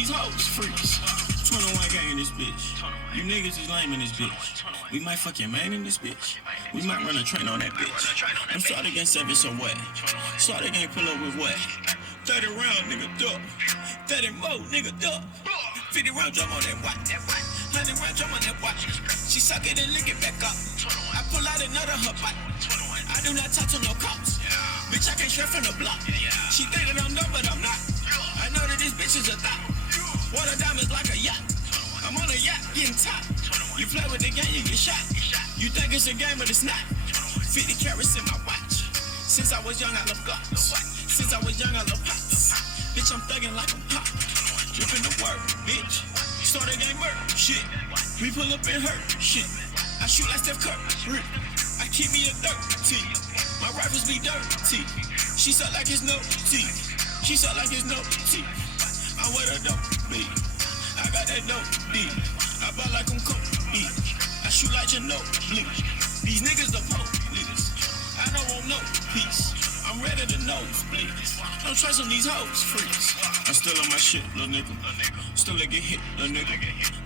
these hoes, freaks. 21 gang in this bitch. You niggas is lame in this bitch. We might fuck your man in this bitch. We might run a train on that bitch. I'm started against 7, so what? Started again, pull up with what? 30 round, nigga, duck. 30 more, nigga, duck. 50 round drum on that watch. 100 round drum on that watch. She suck it and lick it back up. I pull out another her bite. I do not talk to no cops. Bitch, I can't share from the block. She think that I'm dumb, but I'm not. I know that this bitch is a thot. Water diamonds like a yacht. I'm on a yacht getting top. You play with the game, you get shot. You think it's a game, but it's not. 50 carats in my watch. Since I was young, I love guns. Since I was young, I love pops. Bitch, I'm thugging like I'm pop. Whipping the work, bitch. Start a game murder, shit. We pull up and hurt, shit. I shoot like Steph Curry. I keep me a dirty. My rifles be dirty. She suck like it's no teeth. She suck like it's no teeth. I'm with a dope beat. I got that dope beat. I ball like I'm Kobe. I shoot like Ginobili. These niggas the police. I don't want no peace. I'm ready to nosebleed. Don't trust on these hoes, freaks. I'm still on my shit, little nigga. Still they get hit, little nigga.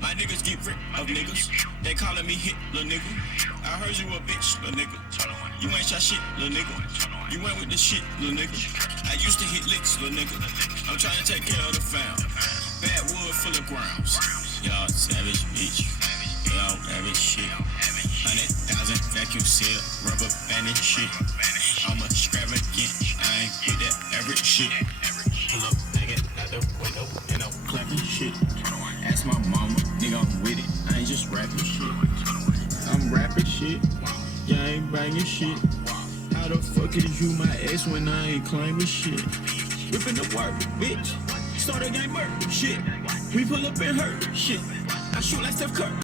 My niggas get ripped of niggas. They calling me hit, little nigga. I heard you a bitch, little nigga. You ain't shot shit, little nigga. You went with the shit, little nigga. I used to hit licks, little nigga. I'm trying to take care of the fam. Bad wood full of grounds. Y'all savage bitch. Y'all savage shit. 100,000 vacuum seal, rubber banded shit. I'm extravagant. I ain't get that average shit. Pull up, hanging out the window, and I'm clapping shit. Ask my mama, nigga, I'm with it. I ain't just rapping shit. I'm rapping shit. Yeah, I ain't banging shit. How the fuck is you my ex when I ain't claiming shit? Whipping the work, bitch. Start a game murder, shit. We pull up and hurt, shit. I shoot like Steph Curry.